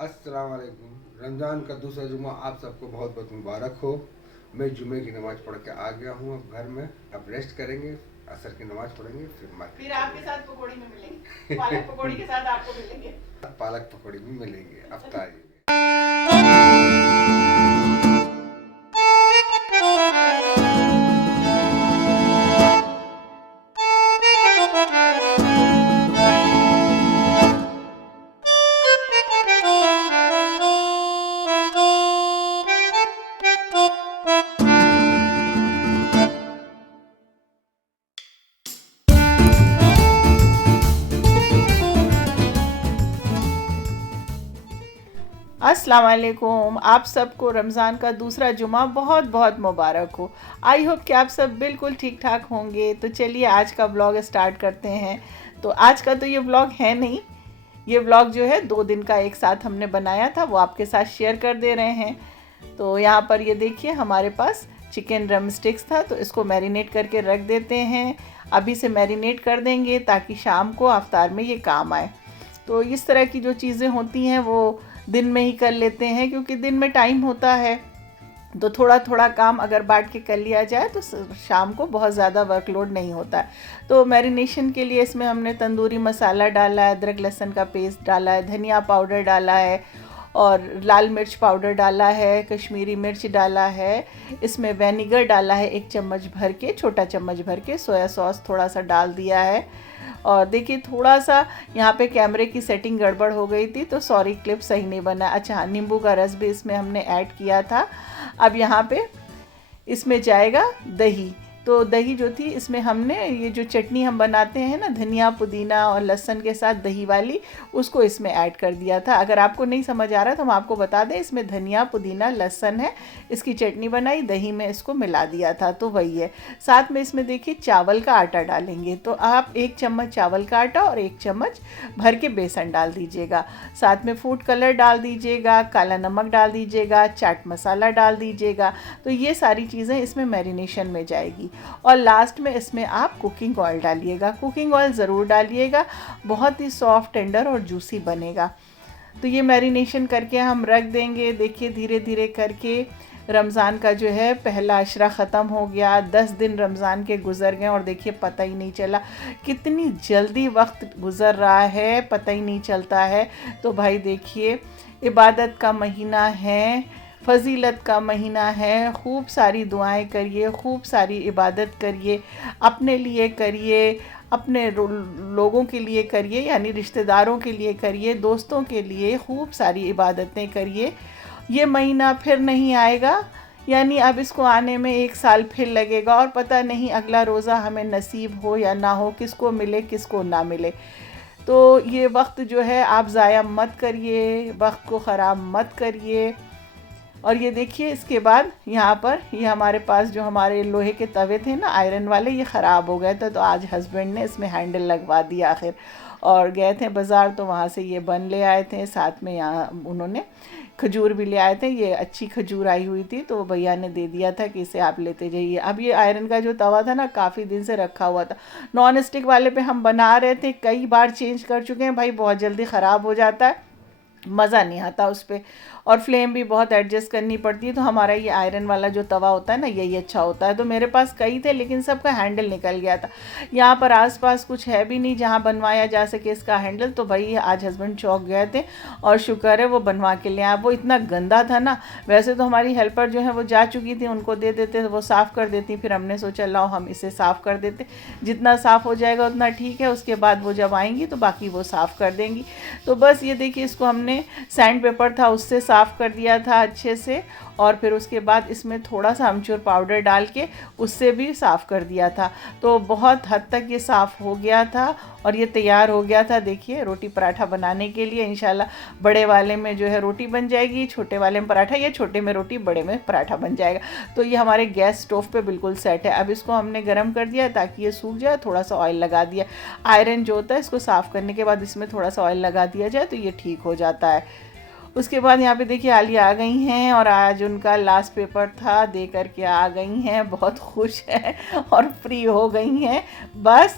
अस्सलाम वालेकुम। रमज़ान का दूसरा जुमा आप सबको बहुत बहुत मुबारक हो। मैं जुमे की नमाज़ पढ़ के आ गया हूँ अब घर में। अब रेस्ट करेंगे, असर की नमाज़ पढ़ेंगे, फिर मार्केट फिर आपके चलेंगे। साथ पकौड़ी में मिलेंगे, पालक पकौड़ी के साथ आपको मिलेंगे। पालक पकौड़ी भी मिलेंगे अफ्तारी में। अस्सलाम वालेकुम, आप सबको रमज़ान का दूसरा जुमा बहुत बहुत मुबारक हो। आई होप कि आप सब बिल्कुल ठीक ठाक होंगे। तो चलिए आज का व्लॉग स्टार्ट करते हैं। तो आज का तो ये व्लॉग है नहीं, ये व्लॉग जो है 2 दिन का एक साथ हमने बनाया था, वो आपके साथ शेयर कर दे रहे हैं। तो यहाँ पर ये देखिए हमारे पास चिकन ड्रम स्टिक्स था, तो इसको मैरिनेट करके रख देते हैं। अभी से मैरिनेट कर देंगे ताकि शाम को अफ्तार में ये काम आए। तो इस तरह की जो चीज़ें होती हैं वो दिन में ही कर लेते हैं, क्योंकि दिन में टाइम होता है। तो थोड़ा थोड़ा काम अगर बांट के कर लिया जाए तो शाम को बहुत ज़्यादा वर्कलोड नहीं होता है। तो मैरिनेशन के लिए इसमें हमने तंदूरी मसाला डाला है, अदरक लहसुन का पेस्ट डाला है, धनिया पाउडर डाला है और लाल मिर्च पाउडर डाला है, कश्मीरी मिर्च डाला है, इसमें विनेगर डाला है 1 चम्मच भर के, छोटा चम्मच भर के, सोया सॉस थोड़ा सा डाल दिया है। और देखिए थोड़ा सा यहाँ पे कैमरे की सेटिंग गड़बड़ हो गई थी, तो सॉरी क्लिप सही नहीं बना। अच्छा हाँ, नींबू का रस भी इसमें हमने ऐड किया था। अब यहाँ पे इसमें जाएगा दही। तो दही जो थी इसमें हमने ये जो चटनी हम बनाते हैं ना धनिया पुदीना और लहसुन के साथ दही वाली, उसको इसमें ऐड कर दिया था। अगर आपको नहीं समझ आ रहा तो हम आपको बता दें, इसमें धनिया पुदीना लहसुन है, इसकी चटनी बनाई, दही में इसको मिला दिया था, तो वही है। साथ में इसमें देखिए चावल का आटा डालेंगे, तो आप 1 चम्मच चावल का आटा और 1 चम्मच भर के बेसन डाल दीजिएगा। साथ में फूड कलर डाल दीजिएगा, काला नमक डाल दीजिएगा, चाट मसाला डाल दीजिएगा। तो ये सारी चीज़ें इसमें मैरिनेशन में जाएगी। और लास्ट में इसमें आप कुकिंग ऑयल डालिएगा, कुकिंग ऑयल ज़रूर डालिएगा, बहुत ही सॉफ्ट टेंडर और जूसी बनेगा। तो ये मैरिनेशन करके हम रख देंगे। देखिए धीरे धीरे करके रमज़ान का जो है पहला अशरा ख़त्म हो गया, 10 दिन रमज़ान के गुज़र गए और देखिए पता ही नहीं चला, कितनी जल्दी वक्त गुज़र रहा है, पता ही नहीं चलता है। तो भाई देखिए इबादत का महीना है, फ़जीलत का महीना है, खूब सारी दुआएं करिए, खूब सारी इबादत करिए, अपने लिए करिए, अपने लोगों के लिए करिए, यानी रिश्तेदारों के लिए करिए, दोस्तों के लिए खूब सारी इबादतें करिए। ये महीना फिर नहीं आएगा, यानी अब इसको आने में 1 साल फिर लगेगा और पता नहीं अगला रोज़ा हमें नसीब हो या ना हो, किसको मिले किसको ना मिले। तो ये वक्त जो है आप ज़ाया मत करिए, वक्त को ख़राब मत करिए। और ये देखिए इसके बाद यहाँ पर ये हमारे पास जो हमारे लोहे के तवे थे ना आयरन वाले, ये ख़राब हो गए थे, तो आज हस्बैंड ने इसमें हैंडल लगवा दिया आखिर। और गए थे बाज़ार तो वहाँ से ये बन ले आए थे, साथ में यहाँ उन्होंने खजूर भी ले आए थे। ये अच्छी खजूर आई हुई थी तो भैया ने दे दिया था कि इसे आप लेते जाइए। अब ये आयरन का जो तवा था ना काफ़ी दिन से रखा हुआ था, नॉन स्टिक वाले पे हम बना रहे थे, कई बार चेंज कर चुके हैं भाई, बहुत जल्दी ख़राब हो जाता है, मज़ा नहीं आता उस पर, और फ्लेम भी बहुत एडजस्ट करनी पड़ती है। तो हमारा ये आयरन वाला जो तवा होता है ना यही अच्छा होता है। तो मेरे पास कई थे लेकिन सबका हैंडल निकल गया था। यहाँ पर आसपास कुछ है भी नहीं जहाँ बनवाया जा सके इसका हैंडल, तो भाई आज हस्बैंड चौक गए थे और शुक्र है वो बनवा के ले आए। वो इतना गंदा था ना, वैसे तो हमारी हेल्पर जो है वो जा चुकी थी, उनको दे देते वो साफ़ कर देती, फिर हमने सोचा लाओ हम इसे साफ़ कर देते, जितना साफ़ हो जाएगा उतना ठीक है, उसके बाद वो जब आएंगी तो बाकी वो साफ़ कर देंगी। तो बस ये देखिए इसको हमने सैंड पेपर था उससे साफ़ कर दिया था अच्छे से, और फिर उसके बाद इसमें थोड़ा सा अमचूर पाउडर डाल के उससे भी साफ़ कर दिया था। तो बहुत हद तक ये साफ़ हो गया था और ये तैयार हो गया था। देखिए रोटी पराठा बनाने के लिए इंशाल्लाह बड़े वाले में जो है रोटी बन जाएगी, छोटे वाले में पराठा, या छोटे में रोटी बड़े में पराठा बन जाएगा। तो ये हमारे गैस स्टोव पे बिल्कुल सेट है। अब इसको हमने गर्म कर दिया ताकि ये सूख जाए, थोड़ा सा ऑयल लगा दिया। आयरन जो होता है इसको साफ़ करने के बाद इसमें थोड़ा सा ऑयल लगा दिया जाए तो ये ठीक हो जाता है। उसके बाद यहाँ पे देखिए आलिया आ गई हैं और आज उनका लास्ट पेपर था, दे करके आ गई हैं, बहुत खुश हैं और फ्री हो गई हैं। बस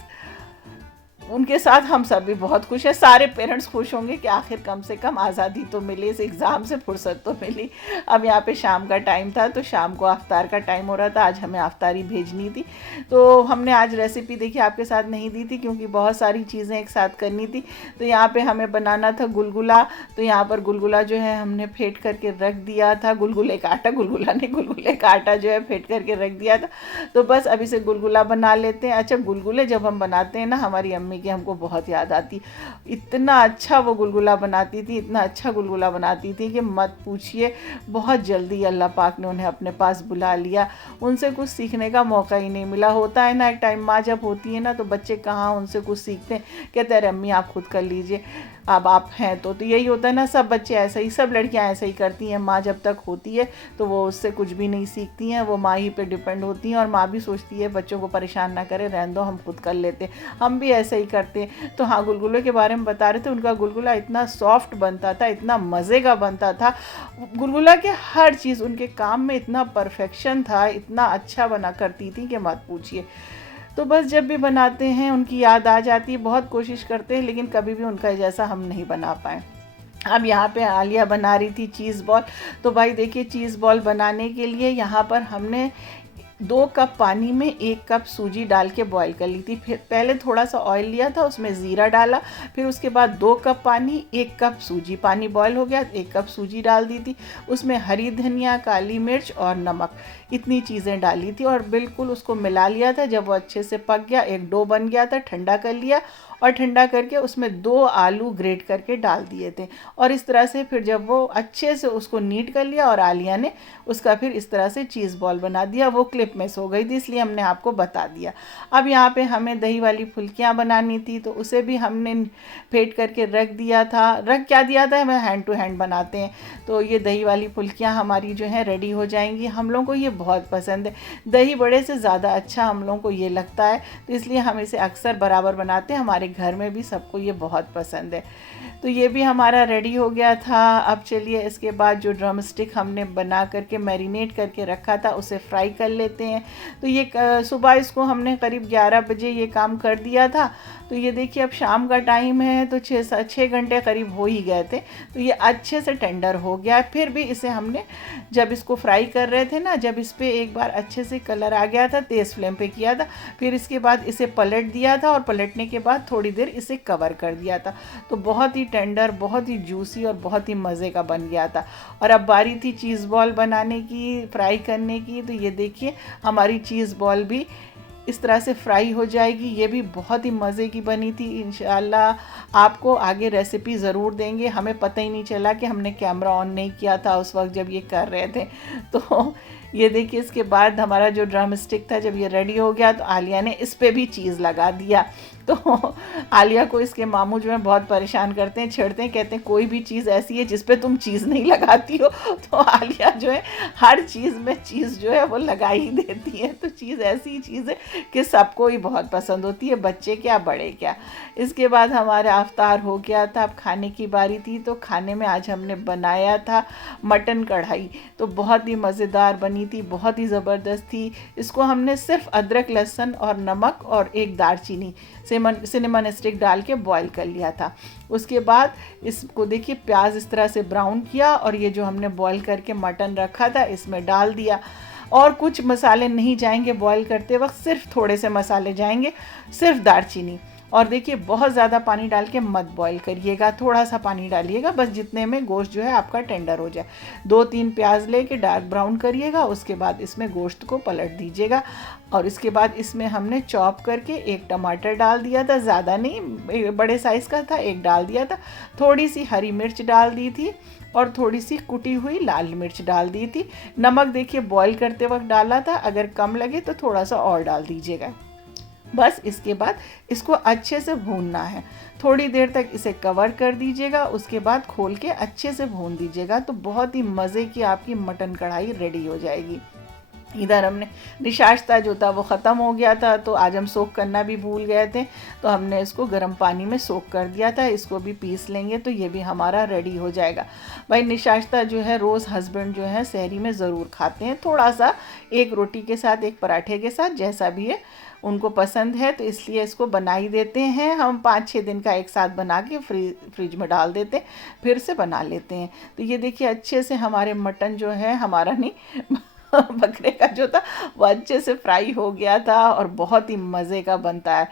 उनके साथ हम सब भी बहुत खुश हैं। सारे पेरेंट्स खुश होंगे कि आखिर कम से कम आज़ादी तो मिली, इस एग्ज़ाम से फुर्सत तो मिली। अब यहाँ पे शाम का टाइम था, तो शाम को अफ्तार का टाइम हो रहा था। आज हमें अफ्तारी भेजनी थी, तो हमने आज रेसिपी देखी आपके साथ नहीं दी थी क्योंकि बहुत सारी चीज़ें एक साथ करनी थी। तो यहाँ पे हमें बनाना था गुलगुला। तो यहाँ पर गुलगुला जो है हमने फेंट करके रख दिया था, गुलगुले का आटा, गुलगुला नहीं, गुलगुले का आटा जो है फेंट करके रख दिया था। तो बस अभी से गुलगुला बना लेते हैं। अच्छा, गुलगुले जब हम बनाते हैं ना, हमारी अम्मी की हमको बहुत याद आती। इतना अच्छा वो गुलगुला बनाती थी, इतना अच्छा गुलगुला बनाती थी कि मत पूछिए। बहुत जल्दी अल्लाह पाक ने उन्हें अपने पास बुला लिया। उनसे कुछ सीखने का मौका ही नहीं मिला। होता है ना, एक टाइम माँ जब होती है ना तो बच्चे कहाँ उनसे कुछ सीखते हैं, कहते हैं अम्मी आप खुद कर लीजिए, अब आप हैं तो यही होता है ना। सब बच्चे ऐसे ही, सब लड़कियां ऐसे ही करती हैं। माँ जब तक होती है तो वो उससे कुछ भी नहीं सीखती हैं, वो माँ ही पे डिपेंड होती हैं। और माँ भी सोचती है बच्चों को परेशान ना करे, रहने दो हम खुद कर लेते हैं। हम भी ऐसे ही करते हैं। तो हाँ, गुलगुले के बारे में बता रहे थे। उनका गुलगुला इतना सॉफ्ट बनता था, इतना मज़े का बनता था। गुलगुला के हर चीज़ उनके काम में इतना परफेक्शन था, इतना अच्छा बना करती थी कि मत पूछिए। तो बस जब भी बनाते हैं उनकी याद आ जाती है। बहुत कोशिश करते हैं लेकिन कभी भी उनका जैसा हम नहीं बना पाए। अब यहाँ पे आलिया बना रही थी चीज़ बॉल। तो भाई देखिए, चीज़ बॉल बनाने के लिए यहाँ पर हमने 2 कप पानी में 1 कप सूजी डाल के बॉईल कर ली थी। फिर पहले थोड़ा सा ऑयल लिया था, उसमें ज़ीरा डाला। फिर उसके बाद 2 कप पानी, 1 कप सूजी। पानी बॉईल हो गया, 1 कप सूजी डाल दी थी। उसमें हरी धनिया, काली मिर्च और नमक, इतनी चीज़ें डाली थी और बिल्कुल उसको मिला लिया था। जब वो अच्छे से पक गया, एक डो बन गया था, ठंडा कर लिया और ठंडा करके उसमें 2 आलू ग्रेट करके डाल दिए थे। और इस तरह से फिर जब वो अच्छे से उसको नीट कर लिया और आलिया ने उसका फिर इस तरह से चीज़ बॉल बना दिया। वो क्लिप मिस हो गई थी इसलिए हमने आपको बता दिया। अब यहाँ पे हमें दही वाली फुल्कियाँ बनानी थी, तो उसे भी हमने फेंट करके रख दिया था। रख क्या दिया था, हमें हैंड टू हैंड बनाते हैं। तो ये दही वाली फुल्कियाँ हमारी जो हैं रेडी हो जाएंगी। हम लोगों को ये बहुत पसंद है। दही बड़े से ज़्यादा अच्छा हम लोगों को ये लगता है, तो इसलिए हम इसे अक्सर बराबर बनाते हैं। हमारे घर में भी सबको ये बहुत पसंद है। तो ये भी हमारा रेडी हो गया था। अब चलिए इसके बाद जो ड्रम स्टिक हमने बना करके मैरिनेट करके रखा था उसे फ्राई कर लेते हैं। तो ये सुबह इसको हमने करीब 11 बजे ये काम कर दिया था। तो ये देखिए अब शाम का टाइम है, तो 6 घंटे करीब हो ही गए थे। तो ये अच्छे से टेंडर हो गया है। फिर भी इसे हमने जब इसको फ्राई कर रहे थे ना, जब इस पर एक बार अच्छे से कलर आ गया था, तेज़ फ्लेम पे किया था। फिर इसके बाद इसे पलट दिया था और पलटने के बाद थोड़ी देर इसे कवर कर दिया था। तो बहुत ही टेंडर, बहुत ही जूसी और बहुत ही मज़े का बन गया था। और अब बारी थी चीज़ बॉल बनाने की, फ्राई करने की। तो ये देखिए हमारी चीज़ बॉल भी इस तरह से फ्राई हो जाएगी। ये भी बहुत ही मज़े की बनी थी। इंशाल्लाह आपको आगे रेसिपी ज़रूर देंगे। हमें पता ही नहीं चला कि हमने कैमरा ऑन नहीं किया था उस वक्त जब ये कर रहे थे। तो ये देखिए इसके बाद हमारा जो ड्रम स्टिक था जब ये रेडी हो गया तो आलिया ने इस पर भी चीज़ लगा दिया। तो आलिया को इसके मामू जो है बहुत परेशान करते हैं, छेड़ते हैं, कहते हैं कोई भी चीज़ ऐसी है जिस पे तुम चीज़ नहीं लगाती हो। तो आलिया जो है हर चीज़ में चीज़ जो है वो लगा ही देती है। तो चीज़ ऐसी चीज़ है कि सबको ही बहुत पसंद होती है, बच्चे क्या बड़े क्या। इसके बाद हमारा अफ्तार हो गया था। अब खाने की बारी थी। तो खाने में आज हमने बनाया था मटन कढ़ाई। तो बहुत ही मज़ेदार बनी थी, बहुत ही ज़बरदस्त थी। इसको हमने सिर्फ अदरक, लहसुन और नमक और एक दालचीनी, सिनेमन स्टिक डाल के बॉईल कर लिया था। उसके बाद इसको देखिए प्याज इस तरह से ब्राउन किया और ये जो हमने बॉईल करके मटन रखा था इसमें डाल दिया। और कुछ मसाले नहीं जाएंगे बॉईल करते वक्त, सिर्फ थोड़े से मसाले जाएंगे, सिर्फ दालचीनी। और देखिए बहुत ज़्यादा पानी डाल के मत बॉईल करिएगा, थोड़ा सा पानी डालिएगा बस, जितने में गोश्त जो है आपका टेंडर हो जाए। 2-3 प्याज लेके डार्क ब्राउन करिएगा। उसके बाद इसमें गोश्त को पलट दीजिएगा और इसके बाद इसमें हमने चॉप करके एक टमाटर डाल दिया था, ज़्यादा नहीं, बड़े साइज़ का था, एक डाल दिया था। थोड़ी सी हरी मिर्च डाल दी थी और थोड़ी सी कुटी हुई लाल मिर्च डाल दी थी। नमक देखिए बॉईल करते वक्त डाला था, अगर कम लगे तो थोड़ा सा और डाल दीजिएगा। बस इसके बाद इसको अच्छे से भूनना है। थोड़ी देर तक इसे कवर कर दीजिएगा, उसके बाद खोल के अच्छे से भून दीजिएगा। तो बहुत ही मज़े की आपकी मटन कढ़ाई रेडी हो जाएगी। इधर हमने निशाश्ता जो था वो ख़त्म हो गया था, तो आज हम सोख करना भी भूल गए थे, तो हमने इसको गर्म पानी में सोख कर दिया था। इसको भी पीस लेंगे तो ये भी हमारा रेडी हो जाएगा। भाई निशाश्ता जो है रोज़ हस्बैंड जो है सहरी में ज़रूर खाते हैं, थोड़ा सा, एक रोटी के साथ, एक पराठे के साथ, जैसा भी है उनको पसंद है, तो इसलिए इसको बना ही देते हैं हम। 5-6 दिन का एक साथ बना के फ्रिज में डाल देते हैं, फिर से बना लेते हैं। तो ये देखिए अच्छे से हमारे मटन जो है, हमारा नहीं बकरे का जो था वो अच्छे से फ्राई हो गया था और बहुत ही मज़े का बनता है।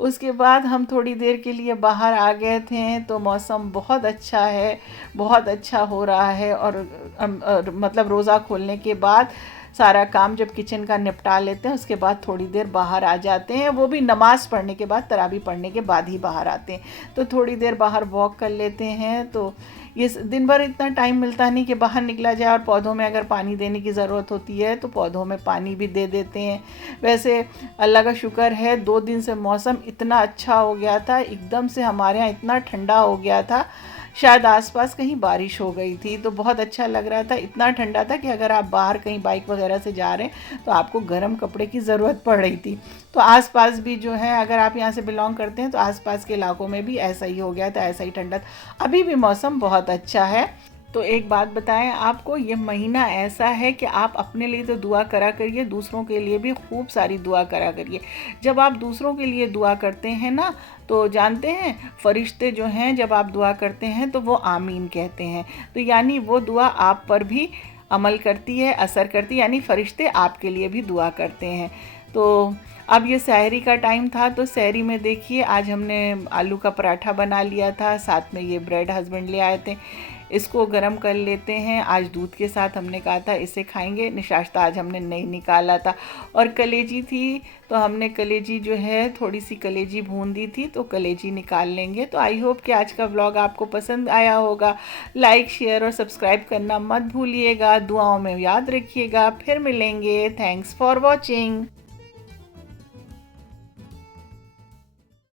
उसके बाद हम थोड़ी देर के लिए बाहर आ गए थे, तो मौसम बहुत अच्छा है, बहुत अच्छा हो रहा है। और मतलब रोज़ा खोलने के बाद सारा काम जब किचन का निपटा लेते हैं, उसके बाद थोड़ी देर बाहर आ जाते हैं, वो भी नमाज़ पढ़ने के बाद, तरावी पढ़ने के बाद ही बाहर आते हैं। तो थोड़ी देर बाहर वॉक कर लेते हैं। तो ये दिन भर इतना टाइम मिलता नहीं कि बाहर निकला जाए, और पौधों में अगर पानी देने की ज़रूरत होती है तो पौधों में पानी भी दे देते हैं। वैसे अल्लाह का शुक्र है 2 दिन से मौसम इतना अच्छा हो गया था, एकदम से हमारे यहाँ इतना ठंडा हो गया था, शायद आसपास कहीं बारिश हो गई थी, तो बहुत अच्छा लग रहा था। इतना ठंडा था कि अगर आप बाहर कहीं बाइक वगैरह से जा रहे हैं तो आपको गर्म कपड़े की ज़रूरत पड़ रही थी। तो आसपास भी जो है, अगर आप यहाँ से बिलोंग करते हैं तो आसपास के इलाकों में भी ऐसा ही हो गया था, ऐसा ही ठंडा था। अभी भी मौसम बहुत अच्छा है। तो एक बात बताएं आपको, ये महीना ऐसा है कि आप अपने लिए तो दुआ करा करिए, दूसरों के लिए भी खूब सारी दुआ करा करिए। जब आप दूसरों के लिए दुआ करते हैं ना, तो जानते हैं फरिश्ते जो हैं, जब आप दुआ करते हैं तो वो आमीन कहते हैं, तो यानी वो दुआ आप पर भी अमल करती है, असर करती है, यानी फरिश्ते आपके लिए भी दुआ करते हैं। तो अब ये सहरी का टाइम था, तो सहरी में देखिए आज हमने आलू का पराठा बना लिया था, साथ में ये ब्रेड हस्बैंड ले आए थे, इसको गरम कर लेते हैं। आज दूध के साथ हमने कहा था इसे खाएंगे। निशाश्ता आज हमने नहीं निकाला था। और कलेजी थी, तो हमने कलेजी जो है, थोड़ी सी कलेजी भून दी थी, तो कलेजी निकाल लेंगे। तो आई होप कि आज का व्लॉग आपको पसंद आया होगा। लाइक, शेयर और सब्सक्राइब करना मत भूलिएगा। दुआओं में याद रखिएगा। फिर मिलेंगे। Thanks for watching.